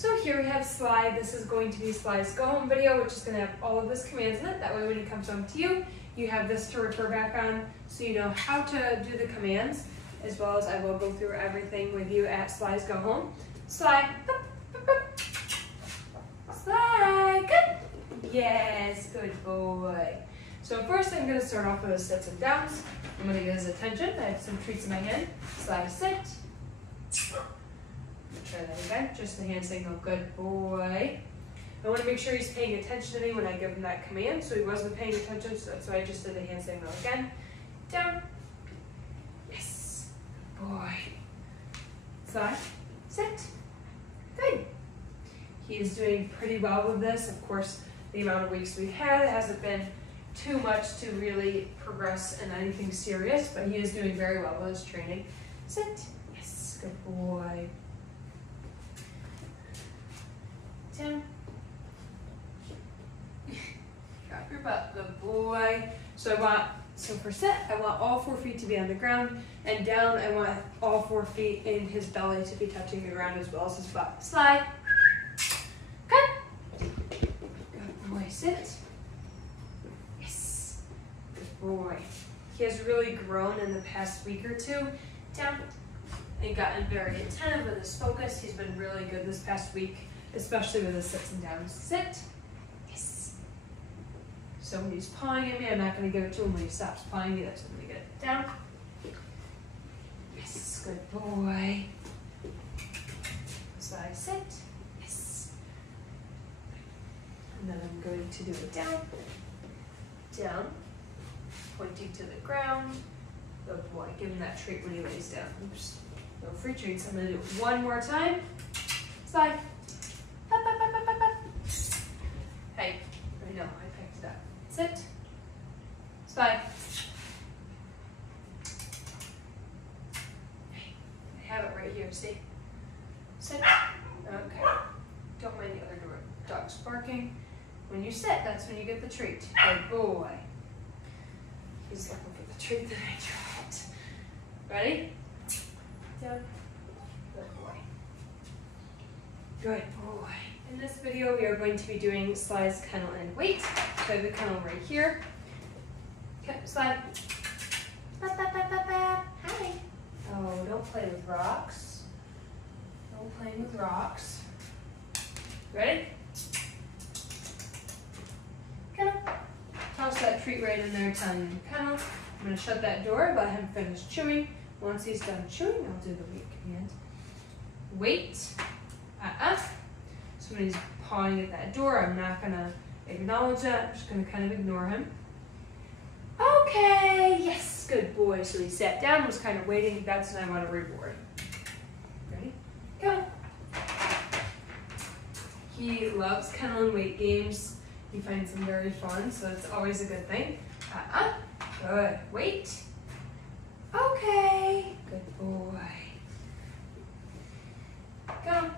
So here we have Sly. This is going to be Sly's go home video, which is going to have all of his commands in it. That way when he comes home to you, you have this to refer back on so you know how to do the commands, as well as I will go through everything with you at Sly's go home. Sly, Sly, good. Yes, good boy. So first I'm going to start off with his sits and downs. I'm going to get his attention. I have some treats in my hand. Sly, sit. Try that again, just the hand signal, good boy. I want to make sure he's paying attention to me when I give him that command, so he wasn't paying attention, so that's why I just did the hand signal again. Down. Yes, good boy. Side, sit. Good. He is doing pretty well with this. Of course, the amount of weeks we've had, it hasn't been too much to really progress in anything serious, but he is doing very well with his training. Sit. Yes, good boy. Down. Drop your butt, good boy. So for sit, I want all 4 feet to be on the ground, and down, I want all 4 feet in his belly to be touching the ground as well as his butt. Slide. Good. Good boy, sit. Yes. Good boy. He has really grown in the past week or two. Down. And gotten very attentive with his focus. He's been really good this past week, especially with his sits and downs. Sit. Yes. So when he's pawing at me, I'm not going to give it to him. When he stops pawing me, that's when we get it down. Yes, good boy. Side sit. Yes. And then I'm going to do it down. Down. Pointing to the ground. Good boy. Give him that treat when he lays down. Oops. No free treats. I'm going to do it one more time. Slide. Up, up, up, up, up, up. Hey, I know, I picked it up. Sit. Slide. Hey, I have it right here, see? Sit. Okay. Don't mind the other dogs barking. When you sit, that's when you get the treat. Good boy. He's looking for the treat that I dropped. Ready? Down. Good boy. Good boy. In this video, we are going to be doing Sly's kennel and weight. So I have the kennel right here. Okay, Sly. Hi. Oh, don't play with rocks. No playing with rocks. Ready? Kennel. Toss that treat right in there, telling him kennel. I'm going to shut that door, let him finish chewing. Once he's done chewing, I'll do the weight command. Wait. So when he's pawing at that door, I'm not going to acknowledge that. I'm just going to kind of ignore him. Okay, yes, good boy. So he sat down, was kind of waiting. That's when I want to reward. Ready? Go. He loves kennel and weight games. He finds them very fun, so it's always a good thing. Good. Wait. Okay. Good boy. Go.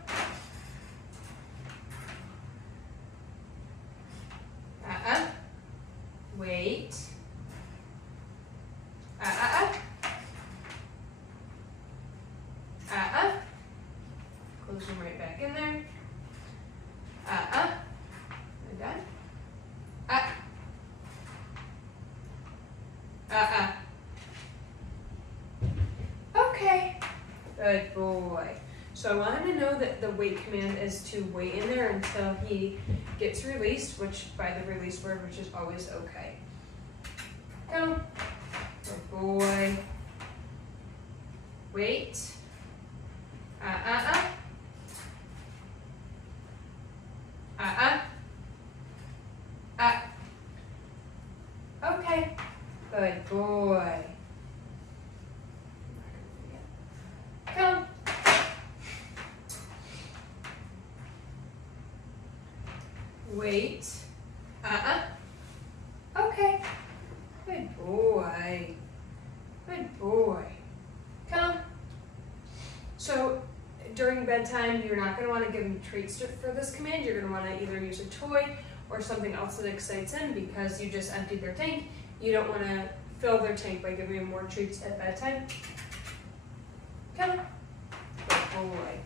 Wait. Close them right back in there. We're done. Okay. Good boy. So I want him to know that the wait command is to wait in there until he gets released, which by the release word, which is always okay. Go. Good boy. Wait. Okay. Good boy. Come. Wait. Okay. Good boy. Good boy. Come. So during bedtime, you're not going to want to give them treats for this command. You're going to want to either use a toy or something else that excites him because you just emptied their tank. You don't want to fill their tank by giving them more treats at bedtime. Come. Good boy.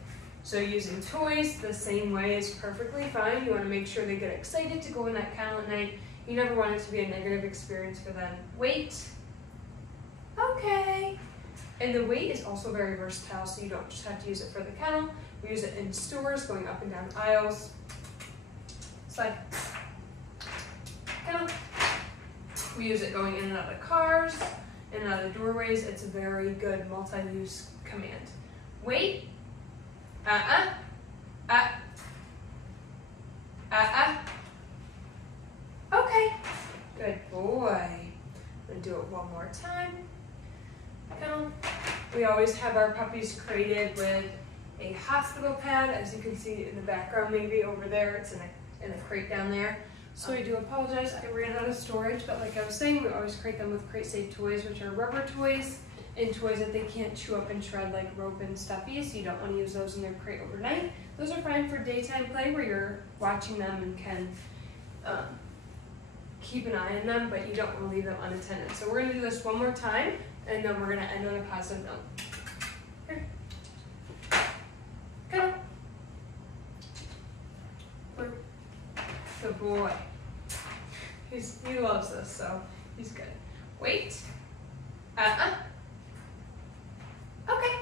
So using toys the same way is perfectly fine. You want to make sure they get excited to go in that kennel at night. You never want it to be a negative experience for them. Wait. Okay. And the weight is also very versatile, so you don't just have to use it for the kennel. We use it in stores, going up and down aisles. Slide. Kennel. We use it going in and out of cars, in and out of doorways. It's a very good multi-use command. Wait. Okay. Good boy. I'm gonna do it one more time. Kennel. We always have our puppies crated with a hospital pad, as you can see in the background, maybe over there. It's in a crate down there. So I do apologize, I ran out of storage, but like I was saying, we always crate them with crate safe toys, which are rubber toys and toys that they can't chew up and shred like rope and stuffies. So you don't want to use those in their crate overnight. Those are fine for daytime play where you're watching them and can keep an eye on them, but you don't want to leave them unattended. So we're going to do this one more time, and then we're going to end on a positive note. Here. Go. Good boy. He loves this, so he's good. Wait. Okay.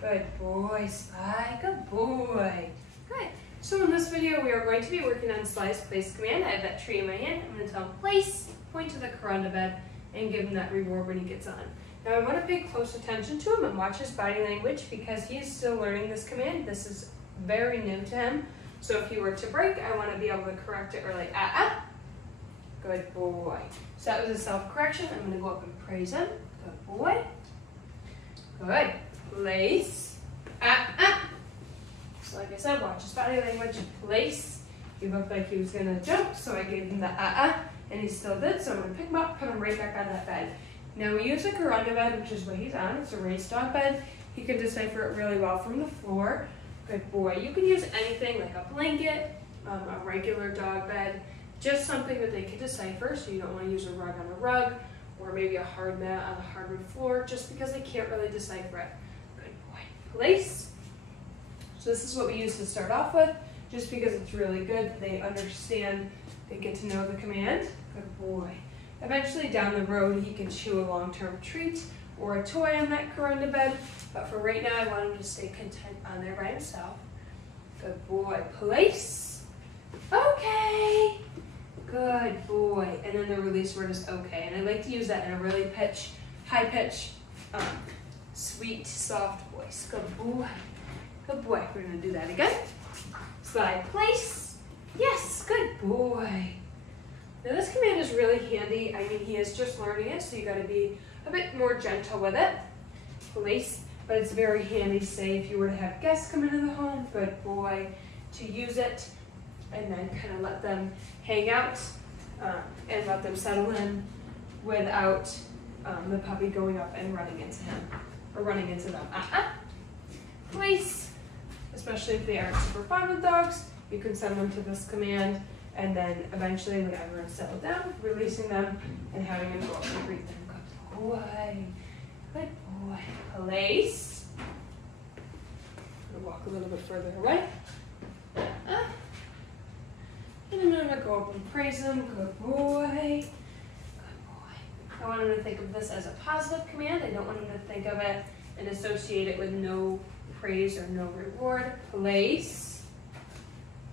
Good boy, Spy. Good boy. Good. So in this video, we are going to be working on Spy's place command. I have that tree in my hand. I'm going to tell him place, point to the corunda bed, and give him that reward when he gets on. Now I want to pay close attention to him and watch his body language because he is still learning this command. This is very new to him. So if he were to break, I want to be able to correct it early. Good boy. So that was a self-correction. I'm going to go up and praise him. Good boy. Good. Place. So like I said, watch his body language. Place. He looked like he was going to jump, so I gave him the and he still did. So I'm going to pick him up, put him right back on that bed. Now we use a corunda bed, which is what he's on. It's a raised dog bed. He can decipher it really well from the floor. Good boy. You can use anything like a blanket, a regular dog bed, just something that they can decipher. So you don't want to use a rug on a rug or maybe a hard mat on a hardwood floor just because they can't really decipher it. Good boy. Place. So this is what we use to start off with just because it's really good. They understand, they get to know the command. Good boy. Eventually down the road he can chew a long-term treat or a toy on that corunda bed, but for right now I want him to stay content on there by himself. Good boy. Place. Okay. Good boy. And then the release word is okay. And I like to use that in a really high pitch, sweet, soft voice. Good boy. Good boy. We're going to do that again. Slide. Place. Yes. Good boy. Now this command is really handy. I mean, he is just learning it, so you got to be a bit more gentle with it. Place. But it's very handy, say, if you were to have guests come into the home, good boy, to use it and then kind of let them hang out and let them settle in without the puppy going up and running into him or running into them. Place. Especially if they aren't super fond with dogs, you can send them to this command and then eventually when everyone's settled down, releasing them and having them go up and greet them. Good boy. Good boy. Place. I'm going to walk a little bit further away. And then I'm going to go up and praise him. Good boy. Good boy. I want him to think of this as a positive command. I don't want him to think of it and associate it with no praise or no reward. Place.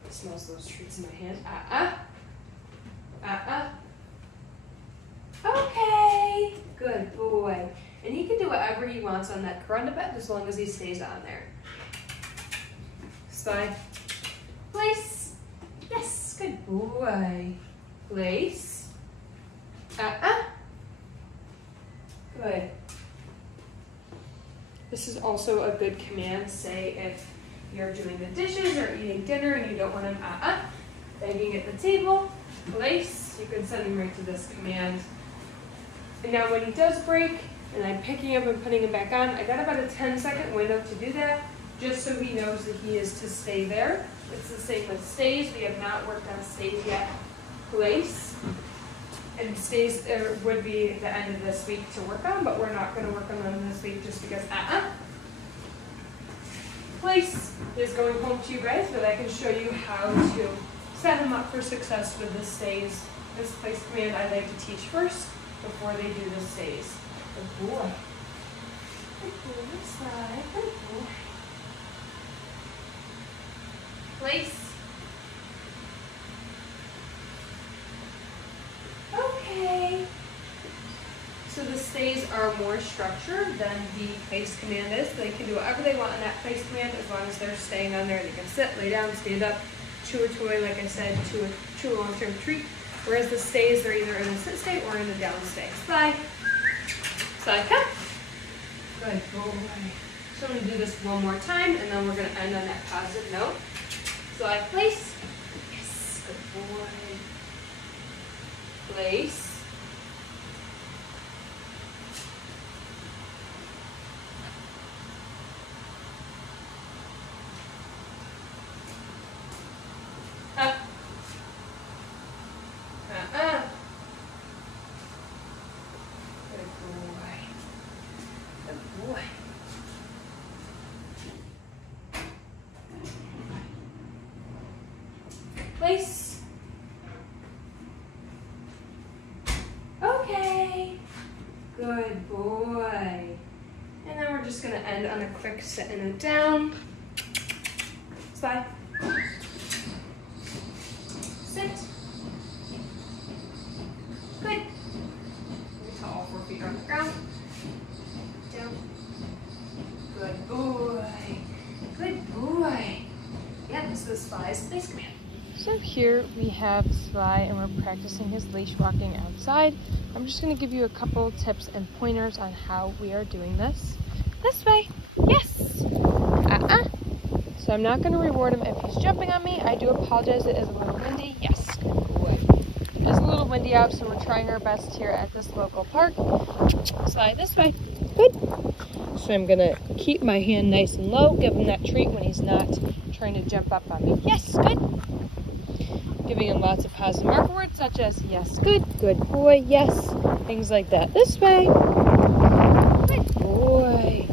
He smells those treats in my hand. Okay. Good boy. And he can do whatever he wants on that corunda bed as long as he stays on there. Spy. Place. Yes, good boy. Place. Good. This is also a good command, say if you're doing the dishes or eating dinner and you don't want him begging at the table. Place. You can send him right to this command. And now when he does break, and I'm picking up and putting him back on, I got about a 10-second window to do that, just so he knows that he is to stay there. It's the same with stays. We have not worked on stays yet. Place. And stays would be the end of this week to work on, but we're not going to work on them this week just because, Place is going home to you guys, but I can show you how to set them up for success with the stays. This place command I like to teach first before they do the stays. Good boy. Good boy, slide. Good boy. Place. Okay. So the stays are more structured than the place command is. They can do whatever they want in that place command as long as they're staying on there. They can sit, lay down, stand up, chew a toy, like I said, chew a long-term treat. Whereas the stays, they're either in a sit state or in a down state. Slide. Slide, come. Good boy. So I'm going to do this one more time, and then we're going to end on that positive note. Slide, place. Yes, good boy. Place. Up. Good boy. Good boy. Place. Okay. Good boy. And then we're just going to end on a quick sit and a down. Slide. Sit. Good. Until all 4 feet are on the ground. Down. Good boy. Good boy. Yeah, this was Sly's place command. So here we have Sly and we're practicing his leash walking outside. I'm just going to give you a couple tips and pointers on how we are doing this. This way. Yes. So I'm not going to reward him if he's jumping on me. I do apologize. It is a little windy. Yes. Good boy. It is a little windy out, so we're trying our best here at this local park. Slide this way. Good. So I'm going to keep my hand nice and low, give him that treat when he's not trying to jump up on me. Yes. Good. Giving him lots of positive marker words such as yes, good boy, yes, things like that. This way. Good boy.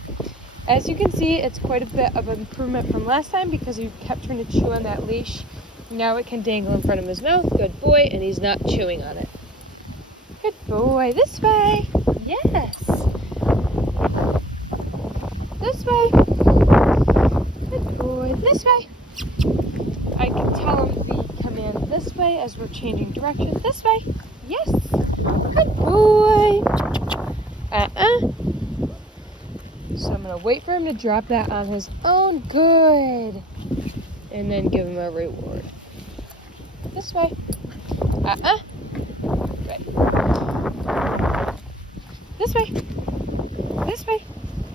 As you can see, it's quite a bit of improvement from last time because he kept trying to chew on that leash. Now it can dangle in front of his mouth. Good boy, and he's not chewing on it. Good boy. This way. Yes. This way. Good boy. This way. I can tell him the command this way as we're changing direction. This way. Yes. Good boy. So I'm going to wait for him to drop that on his own. Good. And then give him a reward. This way. Right. This way. This way.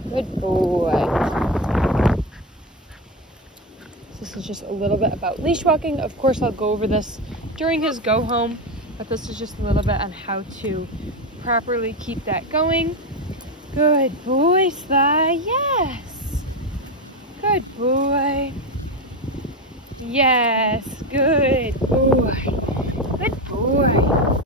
Good boy. This is just a little bit about leash walking. Of course, I'll go over this during his go home, but this is just a little bit on how to properly keep that going. Good boy, Sly. Yes. Good boy. Yes. Good.